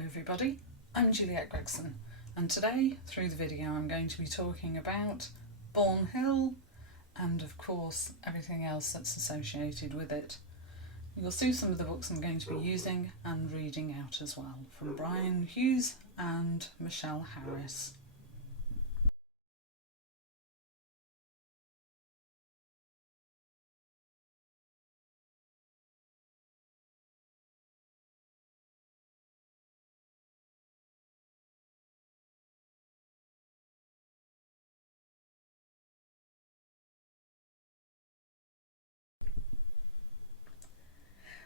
Hello everybody, I'm Juliette Gregson, and today through the video I'm going to be talking about Bourne Hill and of course everything else that's associated with it. You'll see some of the books I'm going to be using and reading out as well, from Brian Hughes and Michelle Harris.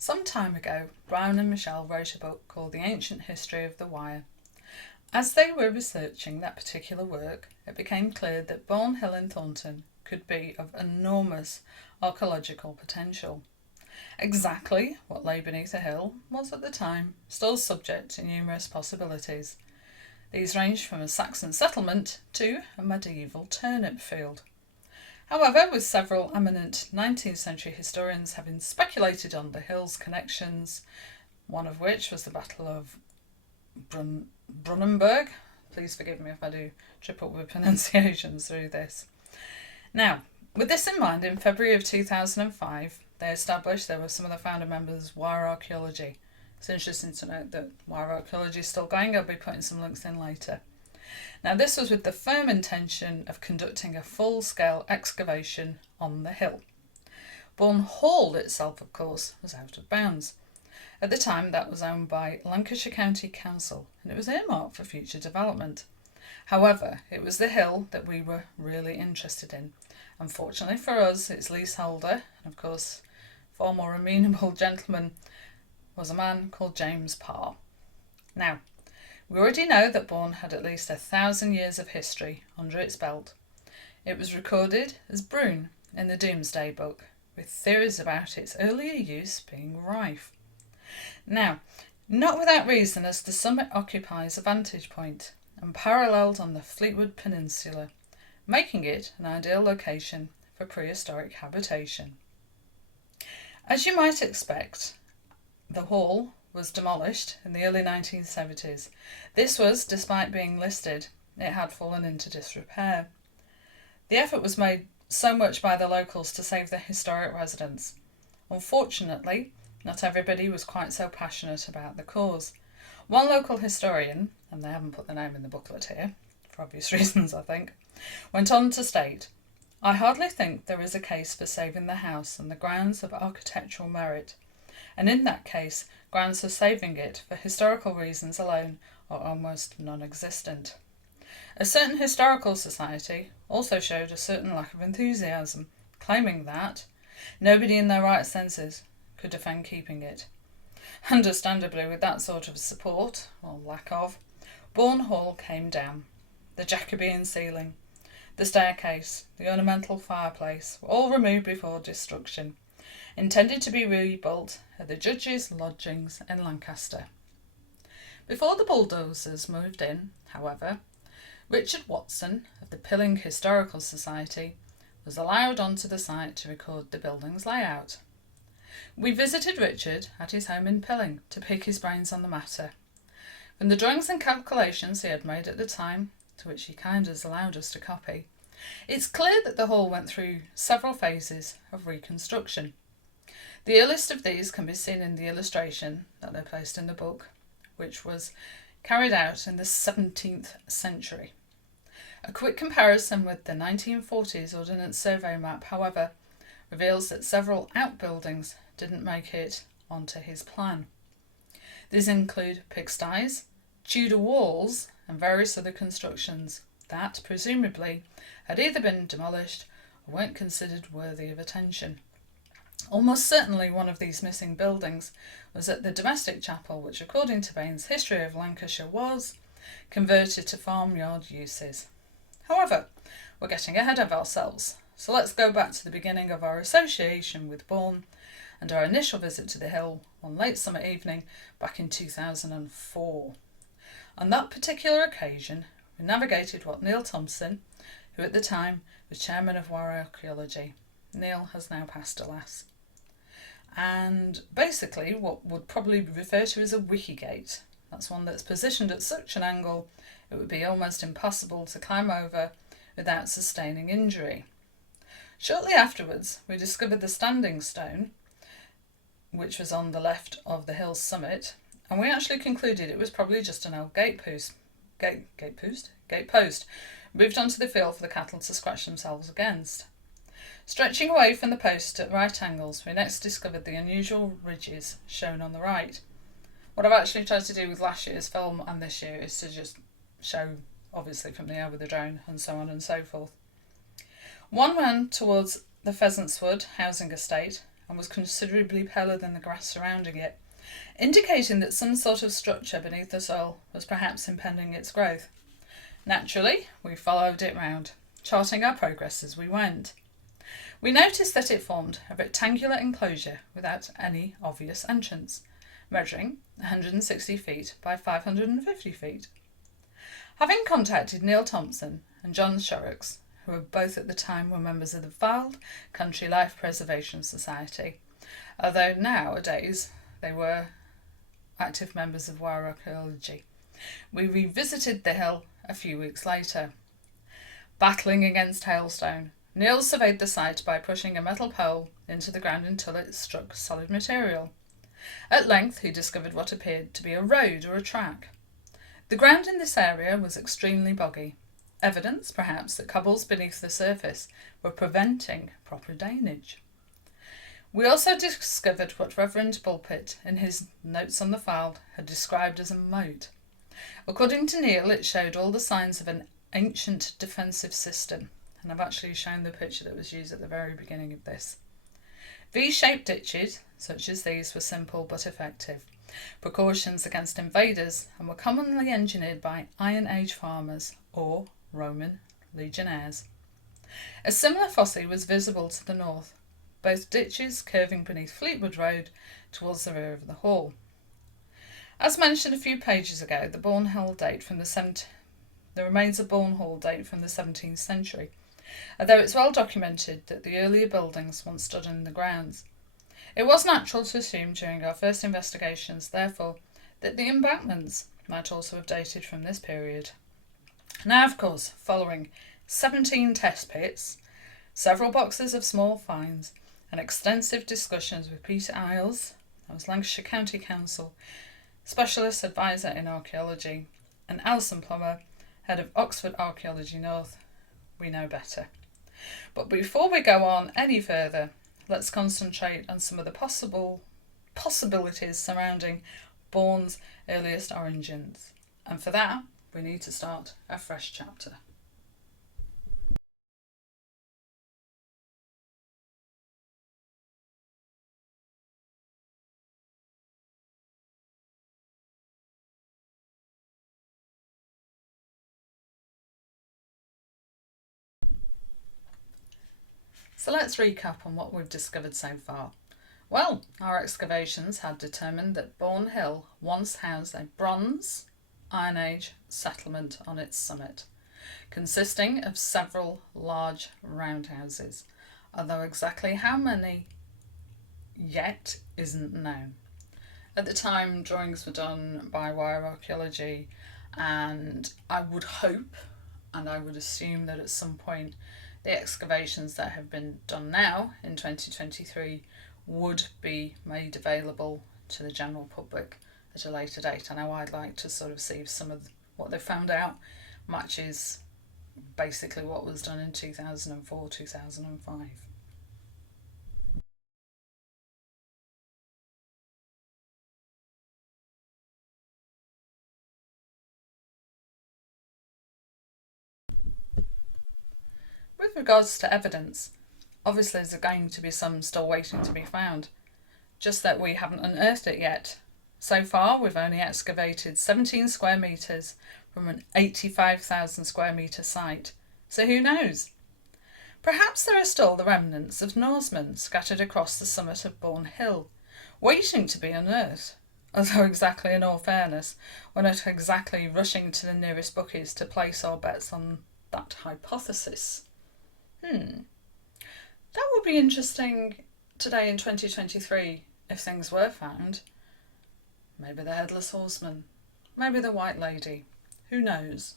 Some time ago, Brian and Michelle wrote a book called The Ancient History of the Wire. As they were researching that particular work, it became clear that Bourne Hill in Thornton could be of enormous archaeological potential. Exactly what lay beneath the hill was at the time still subject to numerous possibilities. These ranged from a Saxon settlement to a medieval turnip field. However, with several eminent 19th century historians having speculated on the hill's connections, one of which was the Battle of Brunanburg. Please forgive me if I do trip up with pronunciations through this. Now, with this in mind, in February of 2005, they established there were some of the founder members of wire archaeology. It's interesting to note that wire archaeology is still going. I'll be putting some links in later. Now, this was with the firm intention of conducting a full-scale excavation on the hill. Bourne Hall itself, of course, was out of bounds. At the time, that was owned by Lancashire County Council, and it was earmarked for future development. However, it was the hill that we were really interested in. Unfortunately for us, its leaseholder, and of course, far more amenable gentleman, was a man called James Parr. Now, we already know that Bourne had at least 1,000 years of history under its belt. It was recorded as Bourne in the Domesday Book, with theories about its earlier use being rife. Now, not without reason, as the summit occupies a vantage point and paralleled on the Fleetwood Peninsula, making it an ideal location for prehistoric habitation. As you might expect, the hall was demolished in the early 1970s. This was despite being listed. It had fallen into disrepair. The effort was made so much by the locals to save the historic residence. Unfortunately, not everybody was quite so passionate about the cause. One local historian, and they haven't put the name in the booklet here, for obvious reasons I think, went on to state, "I hardly think there is a case for saving the house on the grounds of architectural merit, and in that case, grounds for saving it for historical reasons alone are almost non-existent." A certain historical society also showed a certain lack of enthusiasm, claiming that nobody in their right senses could defend keeping it. Understandably, with that sort of support, or lack of, Bourne Hall came down. The Jacobean ceiling, the staircase, the ornamental fireplace were all removed before destruction, intended to be rebuilt at the Judges' Lodgings in Lancaster. Before the bulldozers moved in, however, Richard Watson of the Pilling Historical Society was allowed onto the site to record the building's layout. We visited Richard at his home in Pilling to pick his brains on the matter. From the drawings and calculations he had made at the time, to which he kindly has allowed us to copy, it's clear that the hall went through several phases of reconstruction. The earliest of these can be seen in the illustration that they placed in the book, which was carried out in the 17th century. A quick comparison with the 1940s Ordnance Survey map, however, reveals that several outbuildings didn't make it onto his plan. These include pigsties, Tudor walls, and various other constructions that, presumably, had either been demolished or weren't considered worthy of attention. Almost certainly one of these missing buildings was at the domestic chapel, which according to Bain's History of Lancashire was converted to farmyard uses. However, we're getting ahead of ourselves, so let's go back to the beginning of our association with Bourne and our initial visit to the hill one late summer evening back in 2004. On that particular occasion, we navigated what Neil Thompson, who at the time was chairman of Wire Archaeology, Neil has now passed, alas, and basically what would probably be referred to as a wikigate, That's one that's positioned at such an angle it would be almost impossible to climb over without sustaining injury. Shortly afterwards, we discovered the standing stone, which was on the left of the hill's summit, and we actually concluded it was probably just an old gate post, moved onto the field for the cattle to scratch themselves against. Stretching away from the post at right angles, we next discovered the unusual ridges shown on the right. What I've actually tried to do with last year's film and this year is to just show, obviously from the air with the drone and so on and so forth. One ran towards the Pheasant's Wood housing estate and was considerably paler than the grass surrounding it, indicating that some sort of structure beneath the soil was perhaps impeding its growth. Naturally, we followed it round, charting our progress as we went. We noticed that it formed a rectangular enclosure without any obvious entrance, measuring 160 feet by 550 feet. Having contacted Neil Thompson and John Shorrocks, who both at the time were members of the Wild Country Life Preservation Society, although nowadays they were active members of wire archaeology, we revisited the hill a few weeks later. Battling against hailstone, Neil surveyed the site by pushing a metal pole into the ground until it struck solid material. At length he discovered what appeared to be a road or a track. The ground in this area was extremely boggy, evidence perhaps that cobbles beneath the surface were preventing proper drainage. We also discovered what Reverend Bulpett, in his notes on the file, had described as a moat. According to Neil, it showed all the signs of an ancient defensive system, and I've actually shown the picture that was used at the very beginning of this. V-shaped ditches, such as these, were simple but effective precautions against invaders and were commonly engineered by Iron Age farmers or Roman legionnaires. A similar fosse was visible to the north, both ditches curving beneath Fleetwood Road towards the rear of the hall. As mentioned a few pages ago, the Bourne Hall date from the remains of Bourne Hall date from the 17th century, although it's well documented that the earlier buildings once stood in the grounds. It was natural to assume during our first investigations, therefore, that the embankments might also have dated from this period. Now, of course, following 17 test pits, several boxes of small finds, and extensive discussions with Peter Isles, that was Lancashire County Council, Specialist Advisor in Archaeology, and Alison Plummer, Head of Oxford Archaeology North, we know better. But before we go on any further, let's concentrate on some of the possibilities surrounding Bourne's earliest origins. And for that, we need to start a fresh chapter. So let's recap on what we've discovered so far. Well, our excavations had determined that Bourne Hill once housed a Bronze Iron Age settlement on its summit, consisting of several large roundhouses, although exactly how many yet isn't known. At the time, drawings were done by wire archaeology, and I would hope and I would assume that at some point the excavations that have been done now in 2023 would be made available to the general public at a later date. I know I'd like to sort of see if some of what they found out matches basically what was done in 2004, 2005. With regards to evidence, obviously there's going to be some still waiting to be found, just that we haven't unearthed it yet. So far, we've only excavated 17 square metres from an 85,000 square metre site, so who knows? Perhaps there are still the remnants of Norsemen scattered across the summit of Bourne Hill, waiting to be unearthed, although exactly in all fairness, we're not exactly rushing to the nearest bookies to place our bets on that hypothesis. That would be interesting today in 2023 if things were found. Maybe the Headless Horseman maybe the White Lady. Who knows?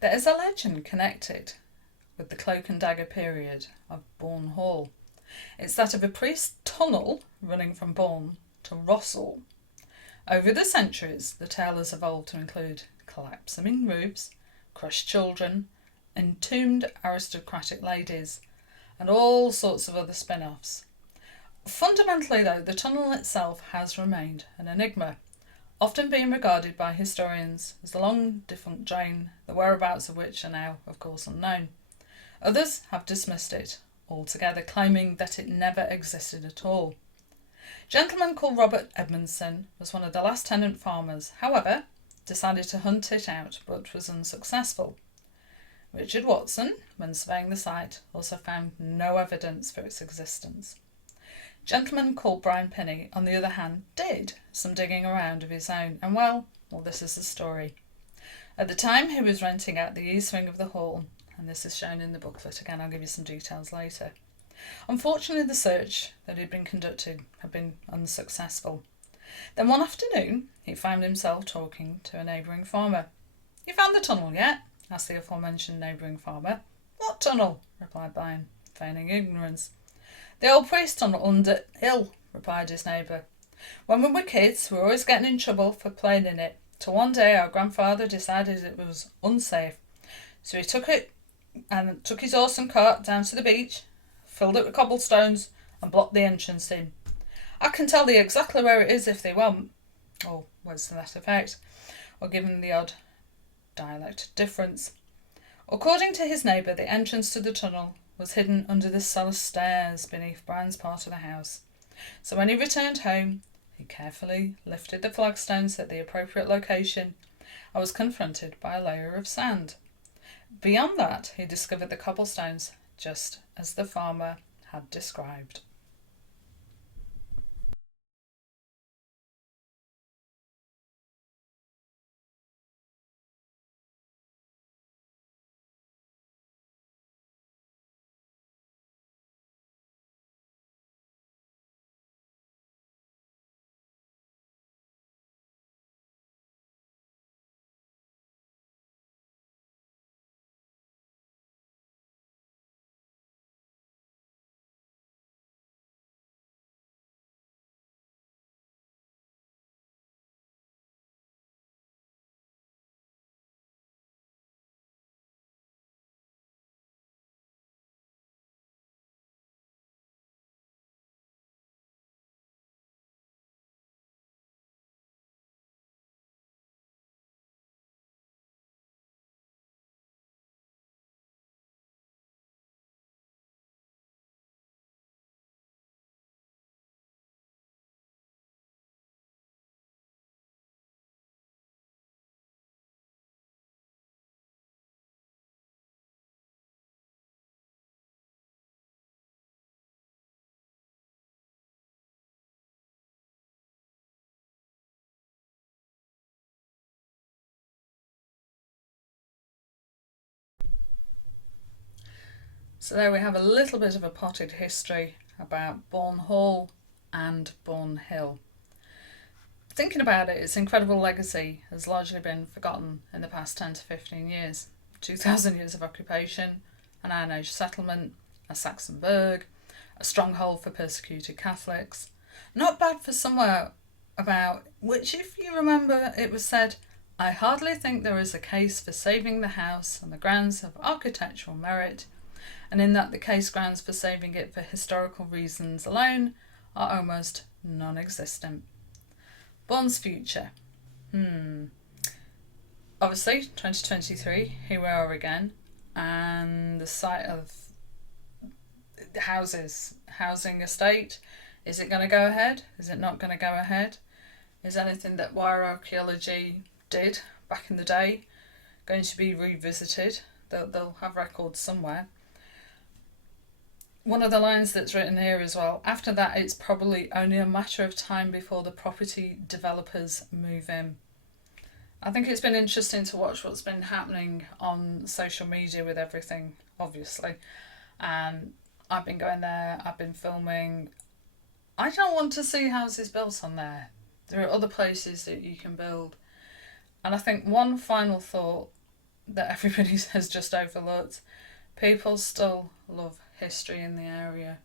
There is a legend connected with the cloak and dagger period of Bourne Hall. It's that of a priest's tunnel running from Bourne to Rossall. Over the centuries, the tale has evolved to include collapsing roofs, crushed children, entombed aristocratic ladies, and all sorts of other spin offs. Fundamentally, though, the tunnel itself has remained an enigma, often being regarded by historians as the long defunct drain, the whereabouts of which are now, of course, unknown. Others have dismissed it altogether, claiming that it never existed at all. A gentleman called Robert Edmondson was one of the last tenant farmers, however, decided to hunt it out but was unsuccessful. Richard Watson, when surveying the site, also found no evidence for its existence. A gentleman called Brian Pinney, on the other hand, did some digging around of his own, and well, this is the story. At the time, he was renting out the east wing of the hall, and this is shown in the booklet. Again, I'll give you some details later. Unfortunately, the search that had been conducted had been unsuccessful. Then one afternoon, he found himself talking to a neighbouring farmer. "You found the tunnel yet?" asked the aforementioned neighbouring farmer. "What tunnel?" replied Brian, feigning ignorance. "The old priest tunnel under hill," replied his neighbour. "When we were kids, we were always getting in trouble for playing in it, till one day our grandfather decided it was unsafe. So he took his horse and cart down to the beach, filled it with cobblestones, and blocked the entrance in. I can tell thee exactly where it is if they want," or words to that effect, or given the odd dialect difference. According to his neighbour, the entrance to the tunnel was hidden under the cellar stairs beneath Brian's part of the house. So when he returned home, he carefully lifted the flagstones at the appropriate location and was confronted by a layer of sand. Beyond that, he discovered the cobblestones, just as the farmer had described. So there we have a little bit of a potted history about Bourne Hall and Bourne Hill. Thinking about it, its incredible legacy has largely been forgotten in the past 10 to 15 years. 2,000 years of occupation, an Iron Age settlement, a Saxon burg, a stronghold for persecuted Catholics. Not bad for somewhere about which, if you remember, it was said, "I hardly think there is a case for saving the house on the grounds of architectural merit, and in that the case grounds for saving it for historical reasons alone are almost non-existent." Bourne's future. Obviously, 2023, here we are again, and the site of housing estate, is it going to go ahead? Is it not going to go ahead? Is anything that wire archaeology did back in the day going to be revisited. They'll have records somewhere. One of the lines that's written here as well, after that it's probably only a matter of time before the property developers move in. I think it's been interesting to watch what's been happening on social media with everything, obviously. And I've been going there, I've been filming. I don't want to see houses built on there. There are other places that you can build. And I think one final thought that everybody has just overlooked, people still love history in the area.